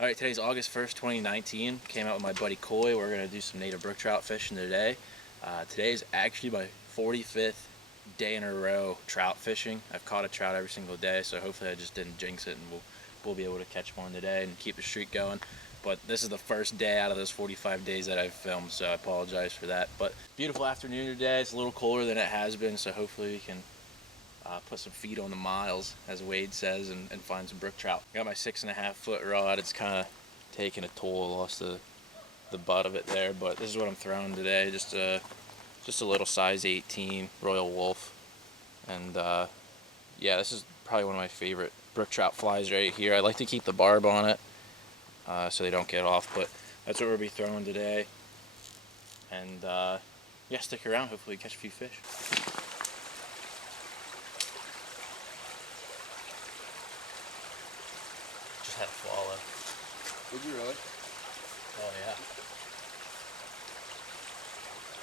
Alright, today's August 1st, 2019. Came out with my buddy Coy. We're going to do some native brook trout fishing today. Today is actually my 45th day in a row trout fishing. I've caught a trout every single day, so hopefully I just didn't jinx it and we'll be able to catch one today and keep the streak going. But this is the first day out of those 45 days that I've filmed, so I apologize for that. But beautiful afternoon today. It's a little cooler than it has been, so hopefully we can put some feet on the miles, as Wade says, and find some brook trout. I got my 6.5 foot rod. It's kind of taking a toll. I lost the butt of it there, but this is what I'm throwing today. Just a little size 18 Royal Wolf, and yeah, this is probably one of my favorite brook trout flies right here. I like to keep the barb on it so they don't get off, but that's what we'll be throwing today. And yeah, stick around. Hopefully catch a few fish. Just had a swallow. Did you really? Oh yeah.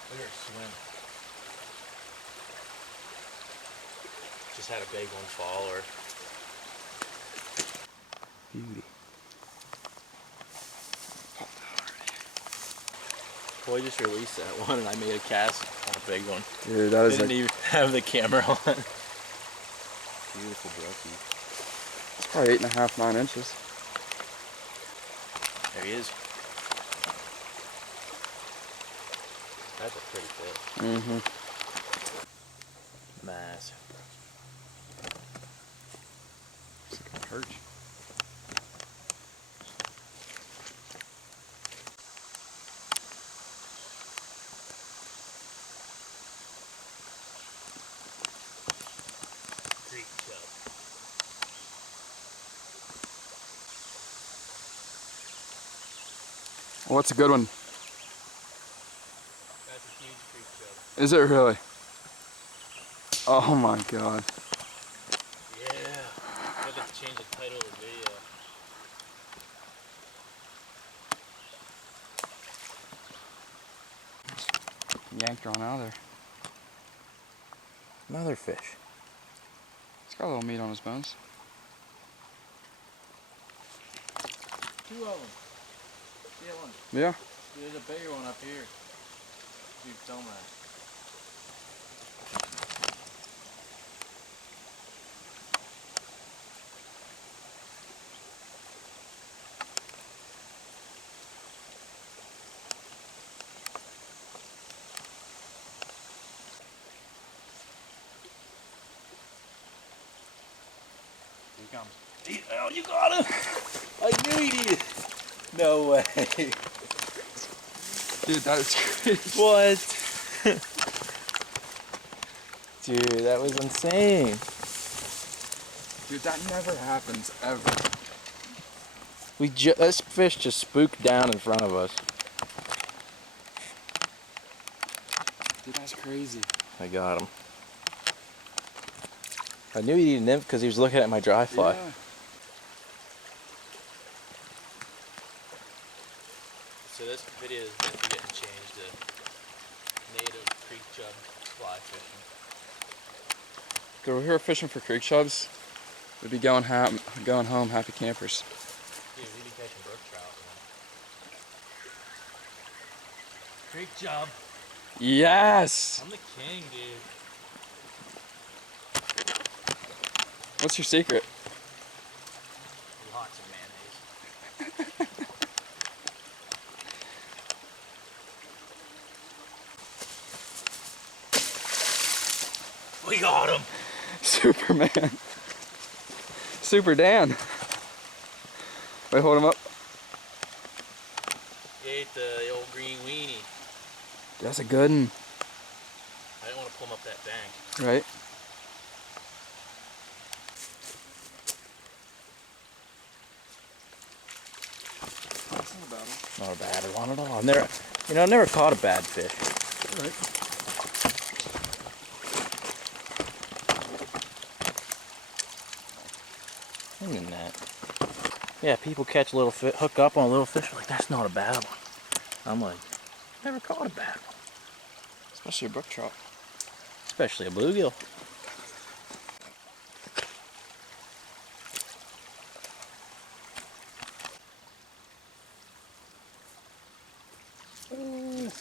Look at her swim. Just had a big one fall her. Beauty. Boy just released that one and I made a cast on a big one. Dude, that is Didn't even have the camera on. Beautiful brookie. It's probably 8.5, 9 inches. There he is. That's a pretty fish. Mm-hmm. Massive. It's like a perch. Creek chub. What's a good one? That's a huge creek chub. Is it really? Oh my god. Yeah. I got to change the title of the video. Yanked her on out of there. Another fish. He's got a little meat on his bones. Two of them. See one? Yeah. There's a bigger one up here. You film that. Here he comes. Oh, you got him! I knew he did. No way. Dude, that is crazy. What? Dude, that was insane. Dude, that never happens, ever. This fish just spooked down in front of us. Dude, that's crazy. I got him. I knew he'd eat a nymph because he was looking at my dry fly. Yeah. So this video is meant to getting changed to native creek chub fly fishing. If we're here fishing for creek chubs, we'd be going home happy campers. Dude, we'd be catching brook trout, man. Creek chub. Yes! I'm the king, dude. What's your secret? Lots of mayonnaise. We got him. Superman. Super Dan. Wait, hold him up. He ate the old green weenie. That's a good one. I didn't want to pull him up that bank. Right? Not a bad one at all. I've never caught a bad fish. Right. Look at that. Yeah, people catch little fish, hook up on a little fish, like that's not a bad one. I'm like, never caught a bad one. Especially a brook trout. Especially a bluegill.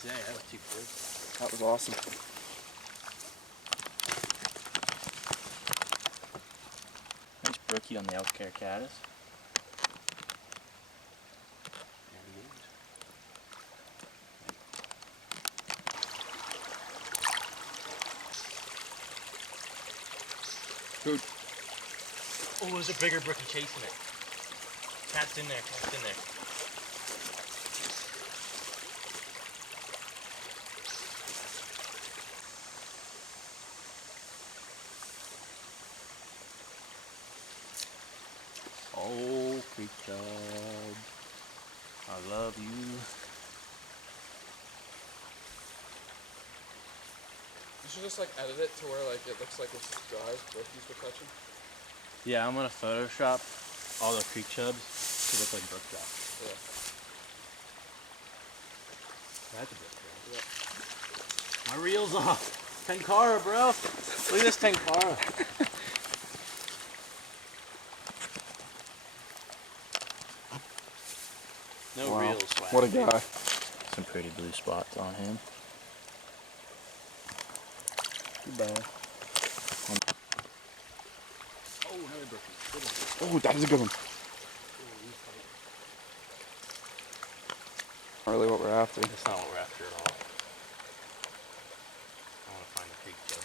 day. That was too first. That was awesome. Nice brookie on the Elk caddis. Good. Oh, there's a bigger brookie chasing it. Cat's in there, cat's in there. Oh, creek chub, I love you. You should just like edit it to where like it looks like it's dry brookies we're catching. Yeah, I'm gonna Photoshop all the creek chubs to look like brook trout. Yeah. That's a brook trout. Yeah. My reel's off. Tenkara, bro. Look at this Tenkara. No Wow. real swag. What a guy. Some pretty blue spots on him. Goodbye. Oh, another brookie. Good one. Oh, that is a good one. Not really what we're after. That's not what we're after at all. I want to find the creek chub.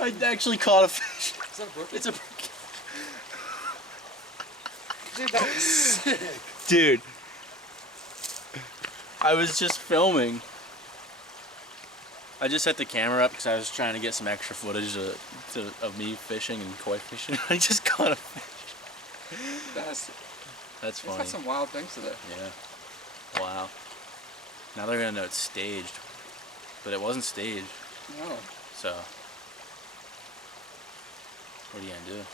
I actually caught a fish. Is that a brookie? It's a brookie. Dude, that was sick. Dude, I was just filming. I just set the camera up because I was trying to get some extra footage of me fishing and koi fishing. I just caught a fish. That's funny. He's got some wild things today. Yeah. Wow. Now they're gonna know it's staged, but it wasn't staged. No. So, what are you gonna do?